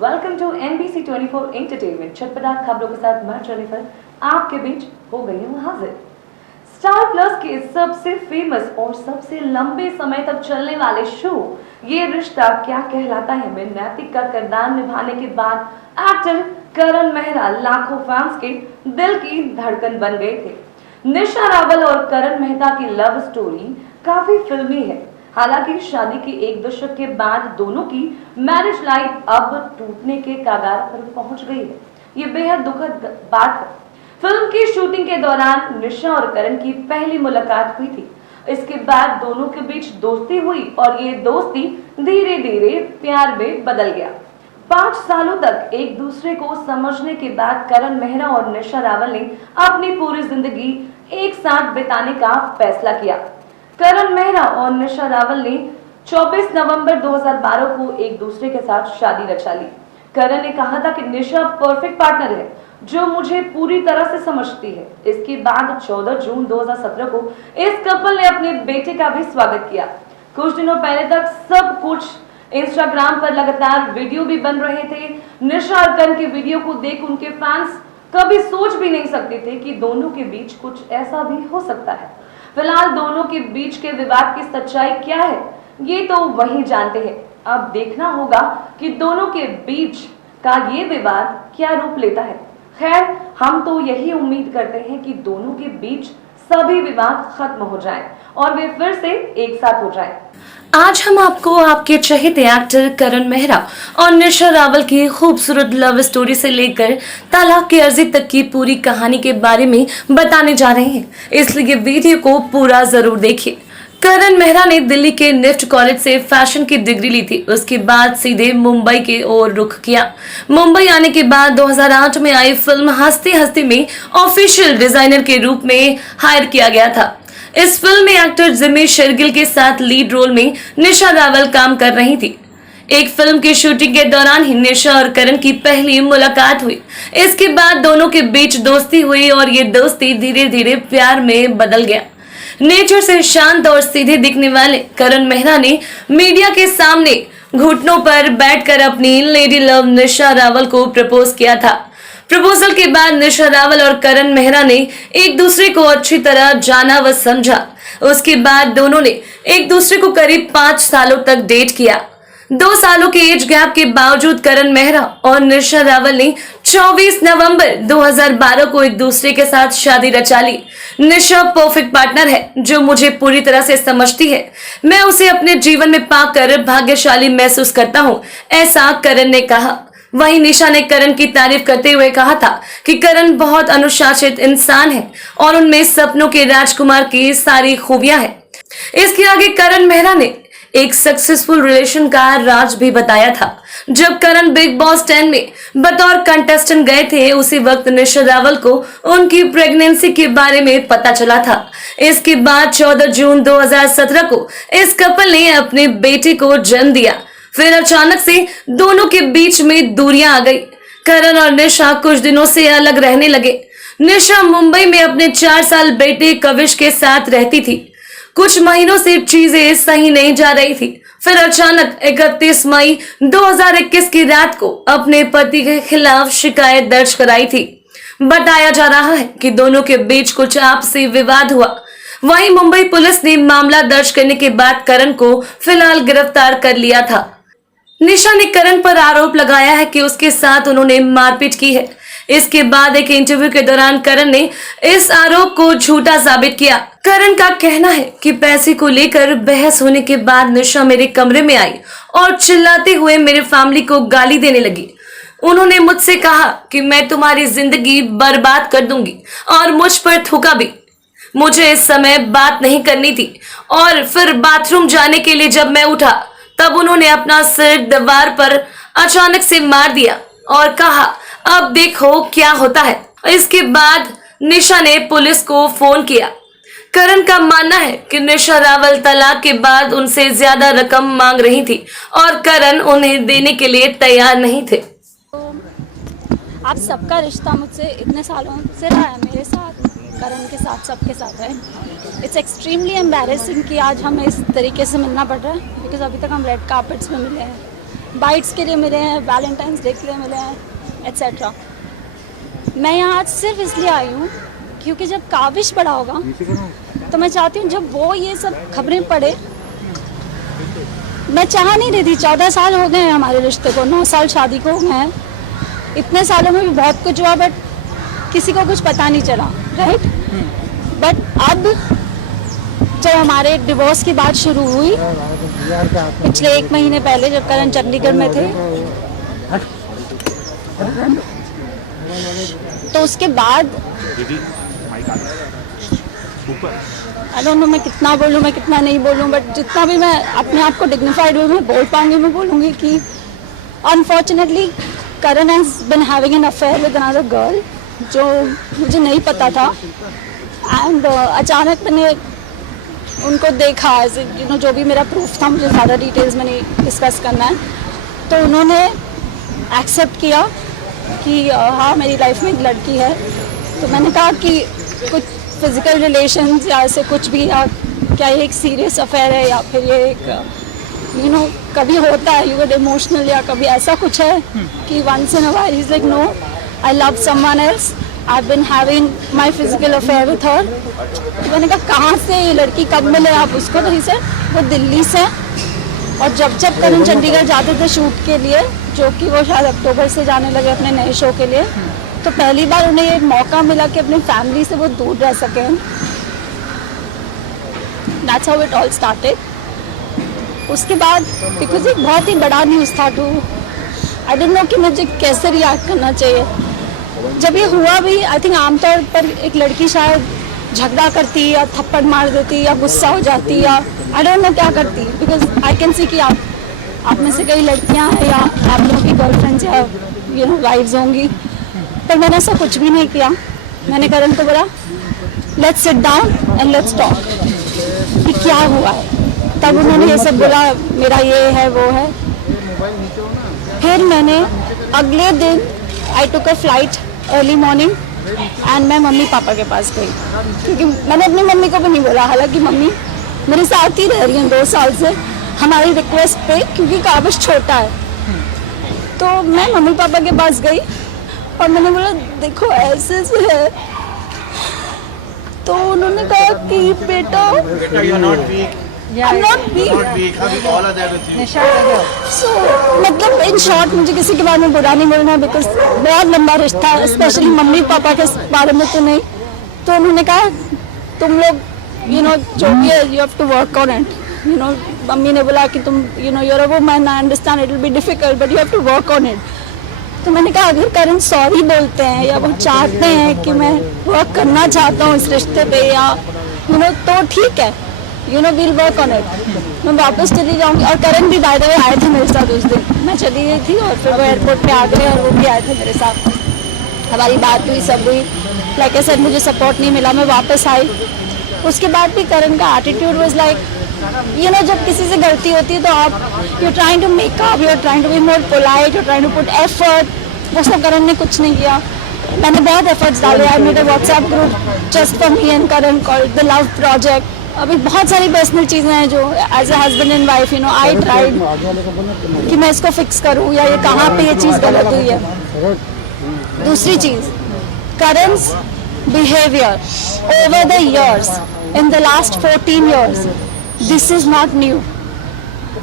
Welcome to NBC 24 entertainment. चटपटा खबरों के साथ मैं जेनिफर आपके बीच हो गई हूँ हाजिर। स्टार प्लस के सबसे फेमस और सबसे लंबे समय तक चलने वाले शो ये रिश्ता क्या कहलाता है में नैतिक का किरदार निभाने के बाद एक्टर करण मेहरा लाखों फैंस के दिल की धड़कन बन गए थे। निशा रावल और करण मेहता की लव स्टोरी काफी फिल्मी है। हालांकि शादी के एक दशक के बाद दोनों की मैरिज लाइफ अब टूटने के कगार पर पहुंच गई है। ये बेहद दुखद बात है। फिल्म की शूटिंग के दौरान निशा और करण की पहली मुलाकात हुई थी। इसके बाद दोनों के बीच दोस्ती हुई और ये दोस्ती धीरे धीरे प्यार में बदल गया। 5 सालों तक एक दूसरे को समझने के बाद करण मेहरा और निशा रावल ने अपनी पूरी जिंदगी एक साथ बिताने का फैसला किया। करण मेहरा और निशा रावल ने 24 नवंबर 2012 को एक दूसरे के साथ शादी रचा ली। करण ने कहा था कि निशा परफेक्ट पार्टनर है जो मुझे पूरी तरह से समझती है। इसके बाद 14 जून 2017 को इस कपल ने अपने बेटे का भी स्वागत किया। कुछ दिनों पहले तक सब कुछ इंस्टाग्राम पर लगातार वीडियो भी बन रहे थे। निशा और करण के वीडियो को देख उनके फैंस कभी सोच भी नहीं सकते थे कि दोनों के बीच कुछ ऐसा भी हो सकता है। फिलहाल दोनों के बीच के विवाद की सच्चाई क्या है ये तो वही जानते हैं। अब देखना होगा कि दोनों के बीच का ये विवाद क्या रूप लेता है। खैर हम तो यही उम्मीद करते हैं कि दोनों के बीच सभी विवाद खत्म हो जाएं और वे फिर से एक साथ हो जाएं। आज हम आपको आपके चहेते एक्टर करण मेहरा और निशा रावल की खूबसूरत लव स्टोरी से लेकर तलाक की अर्जी तक की पूरी कहानी के बारे में बताने जा रहे हैं, इसलिए वीडियो को पूरा जरूर देखिए। करण मेहरा ने दिल्ली के निफ्ट कॉलेज से फैशन की डिग्री ली थी। उसके बाद सीधे मुंबई की ओर रुख किया। मुंबई आने के बाद 2008 में आई फिल्म हस्ती हस्ती में ऑफिशियल डिजाइनर के रूप में हायर किया गया था। इस फिल्म में एक्टर जिमी शेरगिल के साथ लीड रोल में निशा रावल काम कर रही थी। एक फिल्म की शूटिंग के दौरान ही निशा और करण की पहली मुलाकात हुई। इसके बाद दोनों के बीच दोस्ती हुई और ये दोस्ती धीरे धीरे प्यार में बदल गया। नेचर से शांत और सीधे दिखने वाले करण मेहरा ने मीडिया के सामने घुटनों पर बैठकर अपनी लेडी लव निशा रावल को प्रपोज किया था। प्रपोजल के बाद निशा रावल और करण मेहरा ने एक दूसरे को अच्छी तरह जाना व समझा। उसके बाद दोनों ने एक दूसरे को करीब 5 सालों तक डेट किया। 2 सालों के एज गैप के बावजूद करण मेहरा और निशा रावल ने 24 नवंबर 2012 को एक दूसरे के साथ शादी रचा ली। निशा परफेक्ट पार्टनर है जो मुझे पूरी तरह से समझती है। मैं उसे अपने जीवन में पाकर भाग्यशाली महसूस करता हूँ, ऐसा करण ने कहा। वहीं निशा ने करण की तारीफ करते हुए कहा था कि करण बहुत अनुशासित इंसान है और उनमें सपनों के राजकुमार की सारी खूबियां हैं। इसके आगे करण मेहरा ने एक सक्सेसफुल रिलेशन का राज भी बताया था। जब करण बिग बॉस 10 में बतौर कंटेस्टेंट गए थे उसी वक्त निशा रावल को उनकी प्रेगनेंसी के बारे में पता चला था। इसके बाद 14 जून 2017 को इस कपल ने अपने बेटे को जन्म दिया। फिर अचानक से दोनों के बीच में दूरियां आ गई। करण और निशा कुछ दिनों से अलग रहने लगे। निशा मुंबई में अपने 4 साल बेटे कविश के साथ रहती थी। कुछ महीनों से चीजें सही नहीं जा रही थी। फिर अचानक 31 मई 2021 की रात को अपने पति के खिलाफ शिकायत दर्ज कराई थी। बताया जा रहा है कि दोनों के बीच कुछ आपसी विवाद हुआ। वहीं मुंबई पुलिस ने मामला दर्ज करने के बाद करण को फिलहाल गिरफ्तार कर लिया था। निशा ने करण पर आरोप लगाया है कि उसके साथ उन्होंने मारपीट की है। इसके बाद एक इंटरव्यू के दौरान करण ने इस आरोप को झूठा साबित किया। करण का कहना है कि पैसे को लेकर बहस होने के बाद निशा मेरे कमरे में आई और चिल्लाते हुए मेरे फैमिली को गाली देने लगी। उन्होंने मुझसे कहा कि मैं तुम्हारी जिंदगी बर्बाद कर दूंगी और मुझ पर थूका भी। मुझे इस समय बात नहीं करनी थी और फिर बाथरूम जाने के लिए जब मैं उठा तब उन्होंने अपना सिर दीवार पर अचानक से मार दिया और कहा अब देखो क्या होता है। इसके बाद निशा ने पुलिस को फोन किया। करण का मानना है कि निशा रावल तलाक के बाद उनसे ज्यादा रकम मांग रही थी और करण उन्हें देने के लिए तैयार नहीं थे। तो आप सबका रिश्ता मुझसे इतने सालों से रहा है, मेरे साथ, करण के साथ, सबके साथ है। इट्स एक्सट्रीमली एम्बैरेसिंग कि आज हमें इस तरीके से मिलना पड़ रहा है बिकॉज अभी तक हम रेड कार्पेट्स में मिले हैं। बाइट्स के लिए मिले हैं, वैलेंटाइंस डे के लिए मिले हैं, एट्सेट्रा। मैं यहाँ आज सिर्फ इसलिए आई हूँ क्योंकि जब काविश बड़ा होगा तो मैं चाहती हूँ जब वो ये सब खबरें पढ़े, मैं चाह नहीं रही थी, 14 साल हो गए हैं हमारे रिश्ते को, 9 साल शादी को हो गए हैं, इतने सालों में भी बहुत कुछ हुआ बट किसी को कुछ पता नहीं चला, राइट। बट अब जब हमारे डिवोर्स की बात शुरू हुई पिछले 1 महीने पहले, जब करण चंडीगढ़ में थे, तो उसके बाद आई डोंट नो मैं कितना बोलूँ, मैं कितना नहीं बोलूँ, बट जितना भी मैं अपने आप को डिग्निफाइड वे में बोल पाऊंगी मैं बोलूँगी कि unfortunately Karan has been having an affair with another girl, जो मुझे नहीं पता था। एंड अचानक मैंने उनको देखा, एज यू नो, जो भी मेरा प्रूफ था, मुझे ज़्यादा डिटेल्स में नहीं डिस्कस करना है, तो उन्होंने एक्सेप्ट किया कि हाँ मेरी लाइफ में एक लड़की है। तो मैंने कहा कि कुछ फिजिकल रिलेशंस या ऐसे कुछ भी, या क्या ये एक सीरियस अफेयर है, या फिर ये एक यू नो कभी होता है, यू गेट इमोशनल, या कभी ऐसा कुछ है कि once in a while he is like no I love someone else, I have been having my physical affair with her. मैंने कहा कहाँ से ये लड़की, कब मिले आप उसको? तो ही से वो दिल्ली से, और जब करण चंडीगढ़ जाते थे शूट के लिए, जो कि वो शायद अक्टूबर से जाने लगे अपने नए शो के लिए, तो पहली बार उन्हें ये मौका मिला कि अपनी फैमिली से वो दूर रह सकें। That's how it all started. उसके बाद बिकॉज एक बहुत ही बड़ा न्यूज़ था टू, आई डोंट नो कि मुझे कैसे रिएक्ट करना चाहिए। जब ये हुआ भी, आई थिंक आमतौर पर एक लड़की शायद झगड़ा करती या थप्पड़ मार देती या गुस्सा हो जाती या आई डोंट नो क्या करती, बिकॉज आई कैन सी कि आप में से कई लड़कियां हैं या आप लोगों की गर्लफ्रेंड्स या यू नो वाइफ्स होंगी, पर मैंने ऐसा कुछ भी नहीं किया। मैंने करण को बोला let's sit down and let's talk कि क्या हुआ है। तब उन्होंने ये सब बोला, मेरा ये है वो है। फिर मैंने अगले दिन I took a flight early morning and मैं मम्मी पापा के पास गई, क्योंकि मैंने अपनी मम्मी को भी नहीं बोला, हालांकि मम्मी मेरे साथ ही रह रही हैं 2 साल से हमारी रिक्वेस्ट पे, क्योंकि काबिश छोटा है। तो मैं मम्मी पापा के पास गई और मैंने बोला देखो ऐसे ऐसे है। तो उन्होंने कहा कि बेटा I'm not weak. So, मतलब इन शॉर्ट मुझे किसी के बारे में बुरा नहीं बोलना, बिकॉज बहुत लंबा रिश्ता है, स्पेशली मम्मी पापा के बारे में तो नहीं। तो उन्होंने कहा तुम लोग यू नो जो भी है you have to work on it, you know. मम्मी ने बोला कि तुम you know you're a woman, I understand it will be difficult but you have to work on it. तो मैंने कहा अगर करण सॉरी बोलते हैं या वो चाहते हैं कि मैं वर्क करना चाहता हूँ इस रिश्ते पे या यू नो, तो ठीक है, you know we'll work on it. मैं वापस चली जाऊँगी। और करण भी बाय द वे आए थे मेरे साथ उस दिन, मैं चली गई थी और फिर वो एयरपोर्ट पे आ गए और वो भी आए थे मेरे साथ। हमारी बात हुई, सब हुई। लाइक आई सेड मुझे सपोर्ट नहीं मिला, मैं वापस आई। उसके बाद भी करण का attitude was like you know, जब किसी से गलती होती है तो आप you trying to make up, you are trying to be more polite, you trying to put effort. वो सब करण ने कुछ नहीं किया। मैंने बहुत एफर्ट्स डाले। I made a WhatsApp group just for me and Karan called the love project. अभी बहुत सारी पर्सनल चीज़ें हैं जो as a husband and wife you know I tried कि मैं इसको फिक्स करूँ या ये कहाँ पे ये चीज़ गलत हुई है। दूसरी चीज़, करण's behavior over the years, in the last 14 years, this is not new.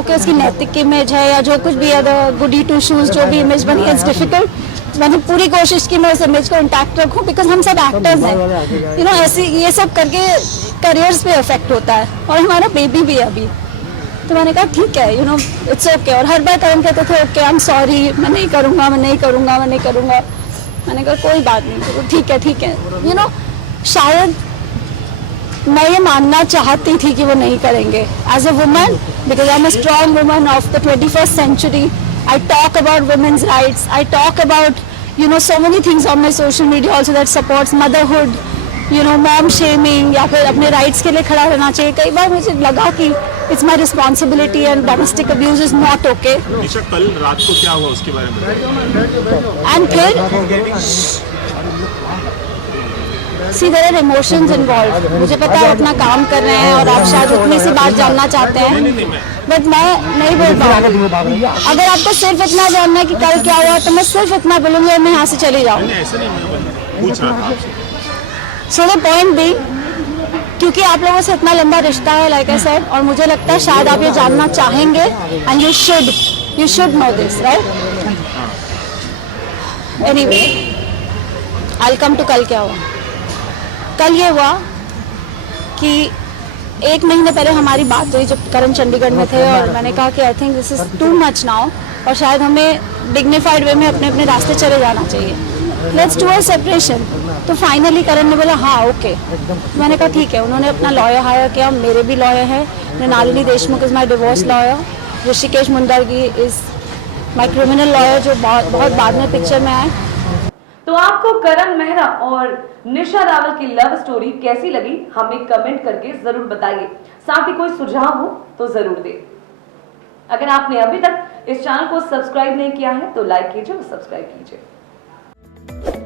Okay, उसकी नैतिक इमेज है या जो कुछ भी है, गुडी टू शूज जो भी इमेज बनी है, इट्स डिफिकल्ट। मैंने पूरी कोशिश की मैं उस इमेज को इंटैक्ट रखूं, बिकॉज हम सब एक्टर्स हैं, यू नो। ऐसे ये सब करके करियर्स पे इफेक्ट होता है और हमारा बेबी भी है अभी। तो मैंने कहा ठीक है, यू नो इट्स ओके। और हर बार करण कहते थे ओके आई एम सॉरी, मैं नहीं करूँगा, मैं नहीं करूँगा, मैं नहीं करूँगा। मैंने कहा कोई बात नहीं, तो ठीक है, यू नो। शायद मैं ये मानना चाहती थी कि वो नहीं करेंगे as a woman, because I am a strong woman of the 21st century. I talk about women's rights, I talk about you know so many things on my social media also that supports motherhood, you know mom shaming, या फिर अपने rights के लिए खड़ा रहना चाहिए। कई बार मुझे लगा कि it's my responsibility and domestic abuse is not okay. कल रात को क्या हुआ उसके बारे में? एंड फिर सी देयर आर इमोशंस इन्वॉल्व। मुझे पता है आप अपना काम कर रहे हैं और आप शायद उतनी सी बात जानना चाहते हैं, बट मैं नहीं बोल पाऊंगी। अगर आपको सिर्फ इतना जानना है कि कल क्या हुआ तो मैं सिर्फ इतना बोलूंगी और मैं यहाँ से चली जाऊंगी। ऐसे नहीं, मैं पूछ रहा था आपसे। सो द पॉइंट बी, क्योंकि आप लोगों से इतना लंबा रिश्ता है लाइक आई सेड, और मुझे लगता है शायद आप ये जानना चाहेंगे and you should know this, right? Anyway, I come to कल क्या हुआ। कल ये हुआ कि 1 महीने पहले हमारी बात हुई जब करण चंडीगढ़ में थे, और मैंने कहा कि I think this is too much now, और शायद हमें डिग्निफाइड वे में अपने अपने रास्ते चले जाना चाहिए, लेट्स डू अ सेपरेशन। तो फाइनली करण ने बोला हाँ ओके। मैंने कहा ठीक है। उन्होंने अपना लॉयर हायर किया, मेरे भी लॉयर है, Mrinalini Deshmukh is my divorce lawyer, Rishikesh Mundargi is my criminal lawyer, जो बहुत बाद में पिक्चर में आए। तो आपको करण मेहरा और निशा रावल की लव स्टोरी कैसी लगी हमें कमेंट करके जरूर बताइए। साथ ही कोई सुझाव हो तो जरूर दें। अगर आपने अभी तक इस चैनल को सब्सक्राइब नहीं किया है तो लाइक कीजिए और सब्सक्राइब कीजिए।